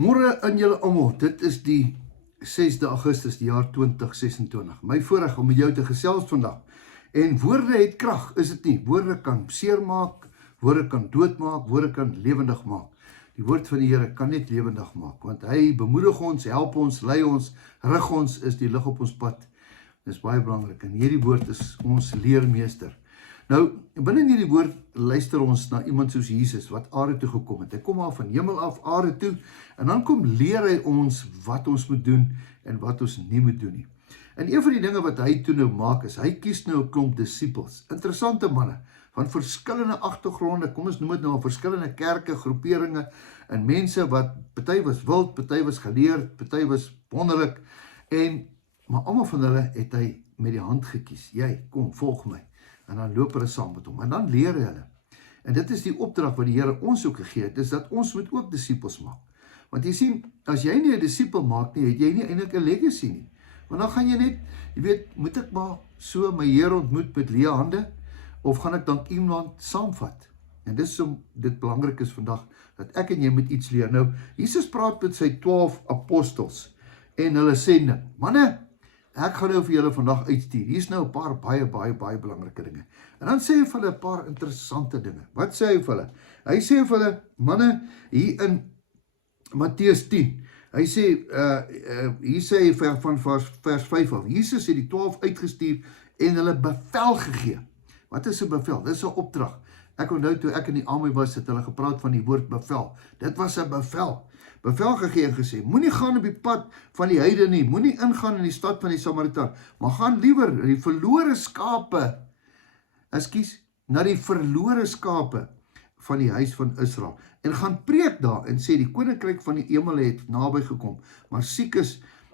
Môre aan julle almal, dit is die 6de Augustus die jaar 2026. My voorreg om met jou te gesels vandag. En woorde het krag, is dit nie? Woorde kan seermaak, woorde kan doodmaak, woorde kan lewendig maak. Die woord van die Here kan net lewendig maak, want hy bemoedig ons, help ons, lei ons, rig ons, is die lig op ons pad. Dis baie belangrik, en hierdie woord is ons leermeester. Nou, binne hierdie woord luister ons na iemand soos Jesus, wat aarde toe gekom het. Hy kom al van hemel af aarde toe, en dan kom leer hy ons wat ons moet doen, en wat ons nie moet doen nie. En een van die dinge wat hy toe nou maak is, hy kies nou 'n klomp disippels, interessante manne, van verskillende agtergronde, kom ons noem dit nou verskillende kerke, groeperinge, en mense wat, party was wild, party was geleerd, party was wonderlik, maar almal van hulle het hy met die hand gekies. Jy, kom, volg my. En dan loop hulle saam met hom, en dan leer hulle. En dit is die opdrag wat die Here ons ook gegee het, is dat ons moet ook disippels maak. Want jy sien, as jy nie 'n disipel maak nie, het jy nie eintlik 'n legacy nie. Want dan gaan jy net, jy weet, moet ek maar so my Here ontmoet met leë hande, of gaan ek dan iemand saamvat? En dis so dit belangrik is vandag, dat ek en jy moet iets leer. Nou, Jesus praat met sy 12 apostels, en hulle sê nou, manne, ek gaan nou vir julle vandag uitstuur. Hier is nou 'n paar baie belangrike dinge. En dan sê hy vir hulle 'n paar interessante dinge. Wat sê hy vir hulle? Hy sê vir hulle, manne, hier in Matteus 10, hy sê, hier sê hy van vers 5 af, Jesus het die 12 uitgestuur en hulle bevel gegee. Wat is 'n bevel? Dit is 'n opdrag. Ek onthou toe ek in die army was, het hulle gepraat van die woord bevel. Dit was 'n bevel. Bevel gegee en gesê, moenie gaan op die pad van die heidene nie, moenie ingaan in die stad van die Samaritaan, maar gaan liewer na die verlore skape, na die verlore skape van die huis van Israel, en gaan preek daar en sê, die koninkryk van die hemele het naby gekom, maar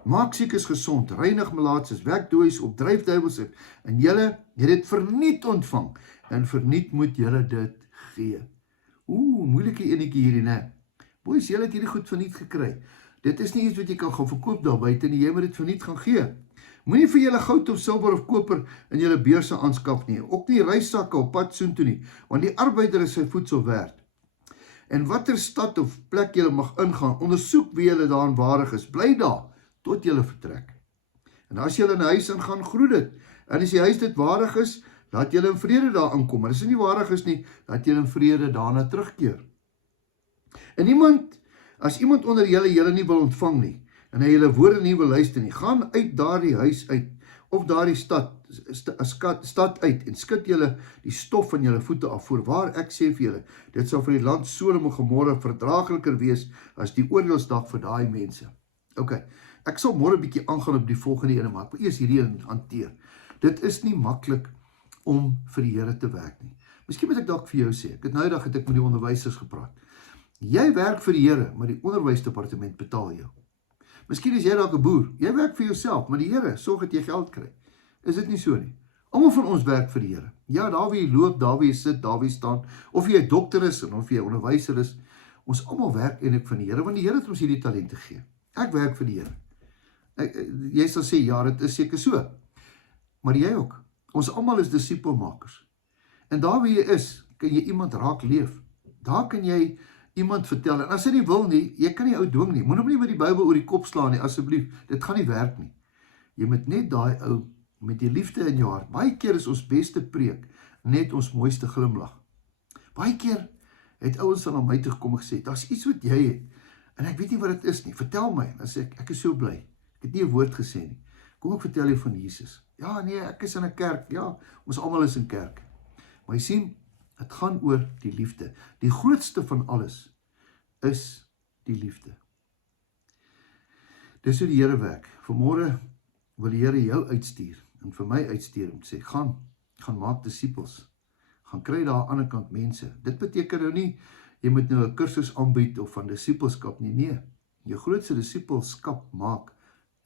maak siekes gesond, reinig melaatses, wek dooies op, dryf duiwels uit, en julle het dit verniet ontvang, en verniet moet julle dit gee. Moeilike enetjie hierdie, né? Boys, julle het hierdie goed verniet gekry. Dit is nie iets wat jy kan gaan verkoop daar buite nie, jy moet dit verniet gaan gee. Moenie vir julle goud of silwer of koper in julle beurse aanskaf nie, ook nie reissakke op pad soontoe nie, want die arbeider is sy voedsel werd. En watter stad of plek julle mag ingaan, ondersoek wie julle daarin waarig is, bly daar tot julle vertrek. En as julle in 'n huis ingaan, groet dit. En as die huis dit waarig is, laat julle in vrede daar inkom. En as dit nie waarig is nie, laat julle in vrede daarna terugkeer. En as iemand onder julle nie wil ontvang nie, en hy julle woorde nie wil luister nie, gaan uit daardie huis uit, of daardie stad uit, en skud julle die stof van julle voete af, voorwaar ek sê vir julle, dit sal vir die land Sodom en Gomorra verdraagliker wees, as die oordeelsdag vir daai mense. Ok, ek sal môre 'n bietjie aangaan op die volgende ene, maar ek wil eers hierdie hanteer. Dit is nie maklik om vir die Here te werk nie. Miskien moet ek dalk vir jou sê, ek het nou eendag met die onderwysers gepraat. Jy werk vir die Here, maar die onderwysdepartement betaal jou. Miskien is jy dalk 'n boer, jy werk vir jouself, maar die Here sorg dat jy geld kry. Is dit nie so nie? Almal van ons werk vir die Here. Ja, daar waar jy loop, daar waar jy sit, daar waar jy staan, of jy 'n dokter is, en of jy 'n onderwyser is, ons almal werk eintlik vir die Here, want die Here het ons hierdie talente gegee. Ek werk vir die Here. Jy sal sê, ja, dit is seker so. Maar jy ook. Ons almal is disipelmakers. En daar waar jy is, kan jy iemand raak leef. Daar kan jy iemand vertel, en as hy nie wil nie, jy kan nie ou dwing nie, moet hom nie met die Bybel oor die kop slaan nie, asseblief, dit gaan nie werk nie. Jy moet net daai ou, met die liefde in jou hart, baie keer is ons beste preek, net ons mooiste glimlag. Baie keer het ouens dan aan my toe gekom en gesê, daar's iets wat jy het, en ek weet nie wat dit is nie, vertel my, en dan sê ek is so bly, ek het nie 'n woord gesê nie, kom ek vertel jou van Jesus. Ja, nee, ek is in 'n kerk, ja, ons almal is in kerk, maar jy sien, het gaan oor die liefde. Die grootste van alles is die liefde. Dis hoe die Here werk. Vanmôre wil die Here jou uitstuur, en vir my uitstuur om te sê, gaan maak disippels, gaan kry daar aan die ander kant mense. Dit beteken nou nie, jy moet nou 'n kursus aanbied of van disippelskap nie, nee. Jou grootste disippelskap maak,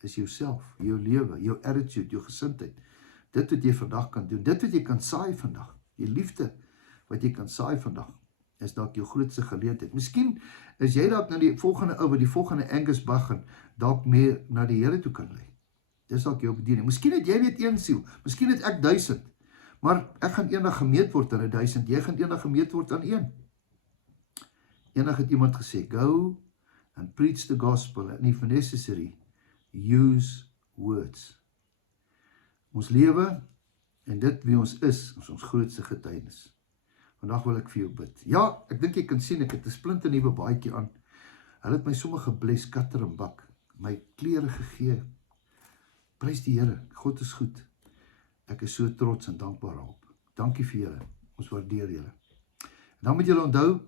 is jouself, jou lewe, jou attitude, jou gesindheid. Dit wat jy vandag kan doen, dit wat jy kan saai vandag, die liefde, wat jy kan saai vandag, is dalk jou grootste geleentheid. Miskien is jy dalk na die volgende ou, die volgende Angus Baggen, dalk meer na die Here toe kan lei. Dis dalk jou bediening. Miskien het jy net een siel, miskien het ek 1000, maar ek gaan eendag gemeet word aan 1000, jy gaan eendag gemeet word aan 1. Eendag het iemand gesê, go and preach the gospel, and if necessary, use words. Ons lewe en dit wie ons is ons grootste getuienis. Vandag wil ek vir jou bid. Ja, ek dink jy kan sien, ek het 'n splinternuwe baadjie aan. Hulle het my sommer gebles, katter en bak, my klere gegee. Prys die Here, God is goed. Ek is so trots en dankbaar daarop. Dankie vir julle, ons waardeer julle. En dan moet julle onthou,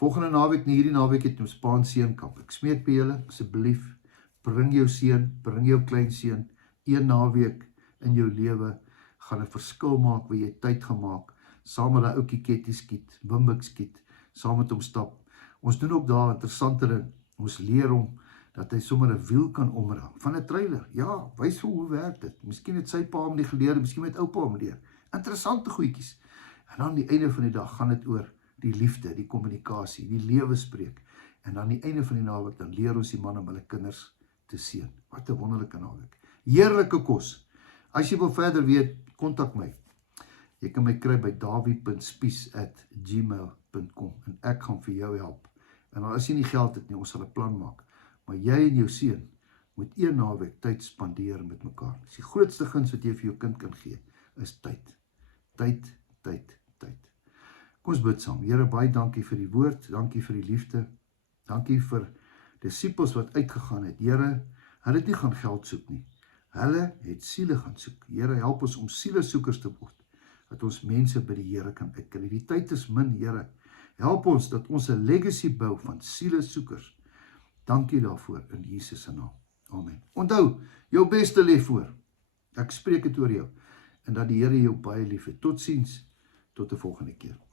volgende naweek, nie hierdie naweek het ons pa en seunkamp. Ek smeek by julle, asseblief, bring jou seun, bring jou kleinseun, een naweek in jou lewe, gaan 'n verskil maak, waar jy tyd gemaak, saam met daai ouetjie Ketty skiet, Wimbik skiet, saam met hom stap. Ons doen ook daar interessante ding, ons leer hom, dat hy sommer 'n wiel kan omraak, van 'n trailer, ja, wys vir hoe werk dit, miskien het sy pa hom nie geleer, miskien het oupa hom leer, interessante goedjies, en dan die einde van die dag, gaan dit oor die liefde, die kommunikasie, die lewe spreek, en dan die einde van die naweek, dan leer ons die man om hulle kinders te seën. Wat 'n wonderlike naweek. Heerlike kos. As jy wil verder weet, kontak my. Jy kan my kry by dawie.spies@gmail.com en ek gaan vir jou help. En al as jy nie geld het nie, ons sal 'n plan maak. Maar jy en jou seun moet een naweek tyd spandeer met mekaar. Dis die grootste guns wat jy vir jou kind kan gee, is tyd. Tyd. Kom ons bid saam. Here, baie dankie vir die woord, dankie vir die liefde, dankie vir disippels wat uitgegaan het. Here, hulle het nie gaan geld soek nie. Hulle het siele gaan soek. Here, help ons om sielesoekers te word, dat ons mense by die Here kan uitkry. Die tyd is min, Here. Help ons dat ons 'n legacy bou van sielesoekers. Dankie daarvoor in Jesus se naam. Amen. Onthou, jou beste lê voor. Ek spreek dit oor jou. En dat die Here jou baie lief het. Totsiens, tot 'n volgende keer.